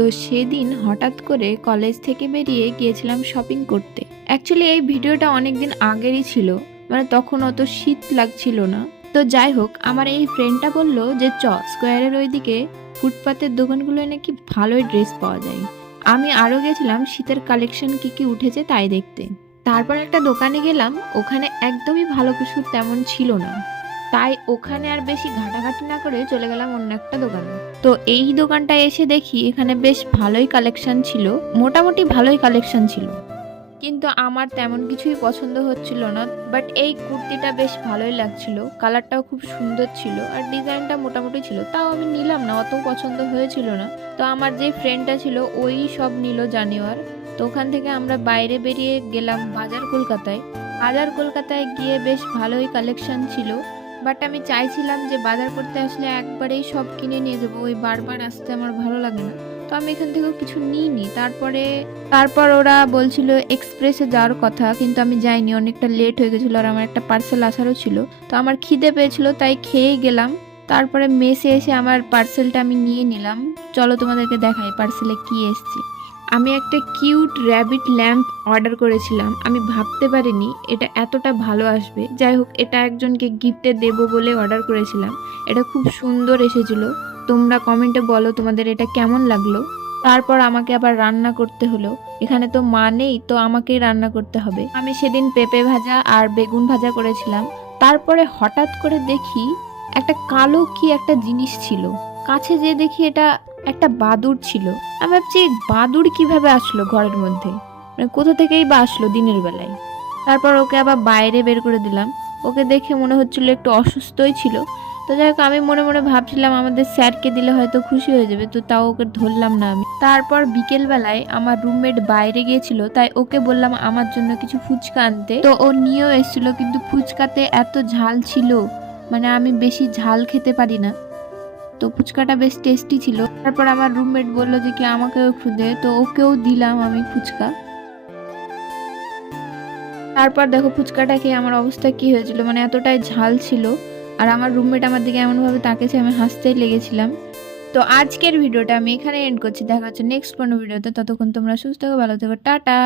তো সেদিন হঠাৎ করে কলেজ থেকে বেরিয়ে গিয়েছিলাম শপিং করতে। অ্যাকচুয়ালি এই ভিডিওটা অনেকদিন আগেরই ছিল, মানে তখন অত শীত লাগছিল না। তো যাই হোক, আমার এই ফ্রেন্ডটা বলল যে স্কোয়ারের ওইদিকে ফুটপাতের দোকানগুলো নাকি ভালোই ড্রেস পাওয়া যায়। আমি আরও গেছিলাম শীতের কালেকশন কি কি উঠেছে তাই দেখতে। তারপর একটা দোকানে গেলাম, ওখানে একদমই ভালো কিছু তেমন ছিল না, তাই ওখানে আর বেশি ঘাটাঘাটি না করে চলে গেলাম অন্য একটা দোকানে। তো এই দোকানটায় এসে দেখি এখানে বেশ ভালোই কালেকশন ছিল, মোটামুটি ভালোই কালেকশন ছিল, কিন্তু আমার তেমন কিছুই পছন্দ হচ্ছিল না। বাট এই কুর্তিটা বেশ ভালোই লাগছিল, কালারটাও খুব সুন্দর ছিল আর ডিজাইনটা মোটামুটি ছিল, তাও আমি নিলাম না, অত পছন্দ হয়েছিল না। তো আমার যে ফ্রেন্ডটা ছিল ওই সব নিল জানিওয়ার। তো ওখান থেকে আমরা বাইরে বেরিয়ে গেলাম বাজার কলকাতায়। বাজার কলকাতায় গিয়ে বেশ ভালোই কালেকশন ছিল, বাট আমি চাইছিলাম যে বাজার করতে আসলে একবারেই সব কিনে নিয়ে যাবো, ওই বারবার আসতে আমার ভালো লাগে না। তো আমি এখান থেকেও কিছু নিইনি। তারপর ওরা বলছিল এক্সপ্রেসে যাওয়ার কথা, কিন্তু আমি যাইনি, অনেকটা লেট হয়ে গেছিলো আর আমার একটা পার্সেল আসারও ছিল। তো আমার খিদে পেয়েছিল তাই খেয়ে গেলাম। তারপরে মেসে এসে আমার পার্সেলটা আমি নিয়ে নিলাম। চলো তোমাদেরকে দেখাই পার্সেলে কি এসেছে। আমি একটা কিউট র্যাবিট ল্যাম্প অর্ডার করেছিলাম, আমি ভাবতে পারিনি এটা এতটা ভালো আসবে। যাই হোক, এটা একজনকে গিফটে দেবো বলে অর্ডার করেছিলাম। এটা খুব সুন্দর এসেছিলো। তোমরা কমেন্টে বলো তোমাদের এটা কেমন লাগলো। তারপর আমাকে আবার রান্না করতে হলো, এখানে তো মা নেই, তো আমাকেই রান্না করতে হবে। আমি সেদিন পেঁপে ভাজা আর বেগুন ভাজা করেছিলাম। তারপরে হঠাৎ করে দেখি একটা কালো কি একটা জিনিস ছিল, কাছে যেয়ে দেখি এটা একটা বাদুড় ছিল। আমি ভাবছি বাদুড় কিভাবে আসলো ঘরের মধ্যে, মানে কোথা থেকেই বা আসলো দিনের বেলায়। তারপর ওকে আবার বাইরে বের করে দিলাম। ওকে দেখে মনে হচ্ছিল একটু অসুস্থই ছিল। তো যাই হোক, আমি মনে মনে ভাবছিলাম আমাদের স্যারকে দিলে হয়তো খুশি হয়ে যাবে, তো তাও ওকে ধরলাম না আমি। তারপর বিকেল বেলায় আমার রুমমেট বাইরে গিয়েছিল, তাই ওকে বললাম আমার জন্য কিছু ফুচকা আনতে। তো ও নিয়েও এসেছিল, কিন্তু ফুচকাতে এত ঝাল ছিল, মানে আমি বেশি ঝাল খেতে পারি না, তো ফুচকাটা বেশ টেস্টি ছিল। তারপর আমার রুমমেট বললো যে কি আমাকেও একটু দে, তো ওকেও দিলাম আমি ফুচকা। তারপর দেখো ফুচকাটা খেয়ে আমার অবস্থা কি হয়েছিল, মানে এতটাই ঝাল ছিল। আর আমার রুমমেট আমার দিকে এমনভাবে তাকিয়েছে, আমি হাসতেই লেগেছিলাম। তো আজকের ভিডিওটা আমি এখানে এন্ড করছি, দেখা হচ্ছে নেক্সট কোনো ভিডিওতে। ততক্ষণ তোমরা সুস্থ থেকো, ভালো থেকো, টাটা।